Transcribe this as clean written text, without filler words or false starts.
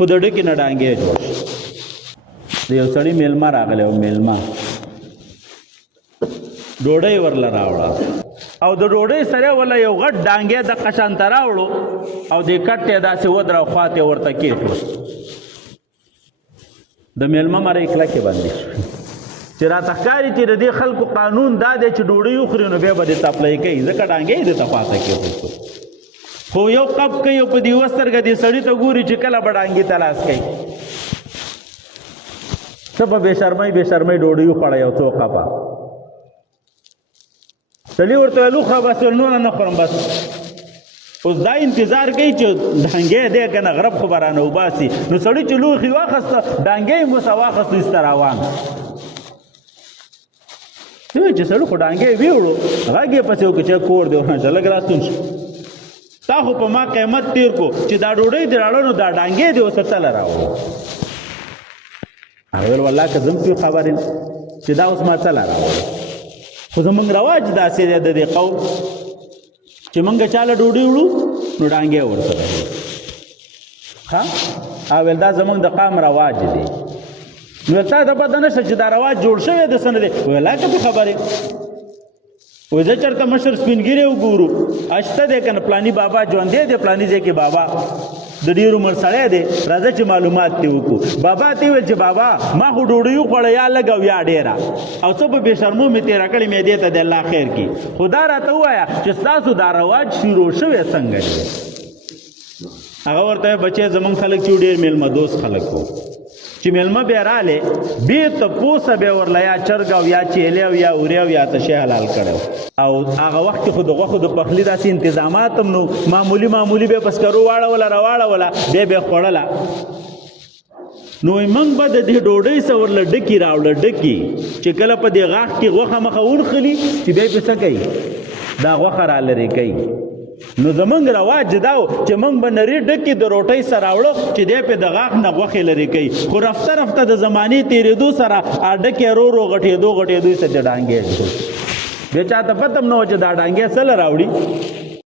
خو د ډکې نه ډانګې جوړ شي. د یو سړي میلمه راغلی او میلمه ډوډۍ ورله راوړه او د ډوډۍ سره ولا یو غټ ډانګې د قشان ته راوړو او د کټ یې داسې ودره خواته ورته کېښود. د میلمه مری کلکې باندې چې راته ښکاري چې د دې خلکو قانون دا دی چې ډوډۍ وخوري نو بیا به دې تپلی کوي، ځکه ډانګې یې دته خواته کېښود. خو یو قب کوي او په دې یوه سترګه دې سړي ته ګوري چې کله به ډانګې ته لاس کوي. ته به بې شرمۍ ډوډۍ وخوړه یو څو قبه. سړي ورته ویل وخوره بس نور نه خورم بس. اوس دا انتظار کوي چې ډانګې دی که نه غرب خو به رانه وباسي. نو سړي چې لوښي واخسته ډانګې یې موسه واخستو ایسته روان. چې سړي خو ډانګې ویوړو غږ یې پسې وکړو چې کور دی ورنه لږ راستون شو. تا خو په ما قیمت تیر کو چې دا ډوډۍ دې راوړه نو دا ډانګې دې اوس تله راوړو. هغه ویل والله که زم پې خبر یم چې دا اوس ما تله راوړو. خو زمونږ رواج داسې دی د دې قوم چې مونږ چاله ډوډۍ وړو نو ډانګې ورسره وي. ښه هغه ویل دا زمونږ د قام رواج دی. نو تا ته پته نشته چې دا رواج جوړ شوی د څه نه دی. ویل که پې خبرې وایي زه چېرته مشر سپین ږیری وګورو اشته دی که نه پلاني بابا ژوندی دی پلاني ځای کې بابا د ډېر عمر سړی دی راځه چې معلومات دې وکړو. بابا ته ویل چې بابا ما خو ډوډۍ وخوړه یا لږ او یا ډېره او څه په بې شرمو مې تېره کړې معدې ته د الله خیر کړي. خو دا راته ووایه چې ستاسو دا رواج شروع شوی څنګه دی. هغه ورته بچی زمونږ خلک چې ډېر میلمه دوست خلک وو چې میلمه بیا رالی بېرته پوسه بیا ورله یا چرګ او یا چیلی او یا وری او یا څه شی حلال کړی او هغه وخت کې خو د غوښو د پخلي داسې انتظامات هم نو معمولي بیا په سکرو واړوله راواړوله بیا بیا خوړله. نو موږ به د دې ډوډۍ څه ورله ډکي راوړله ډکي چې کله په دې غاښ کې غوښه مخه ونښلي چې بیا یې په څه کوي دا غوښه را لرې کوي. نو زمونږ رواج دا و چې موږ به نري ډکې د روټۍ سره راوړو چې دی پې د غاښ نه غوښې لرې کوي. خو رفته رفته د زمانې تېرېدو سره ډکې ورو غټېدو یې څه د ډانګې بیا چاته پته هم نه و چې دا ډانګې څه له راوړي.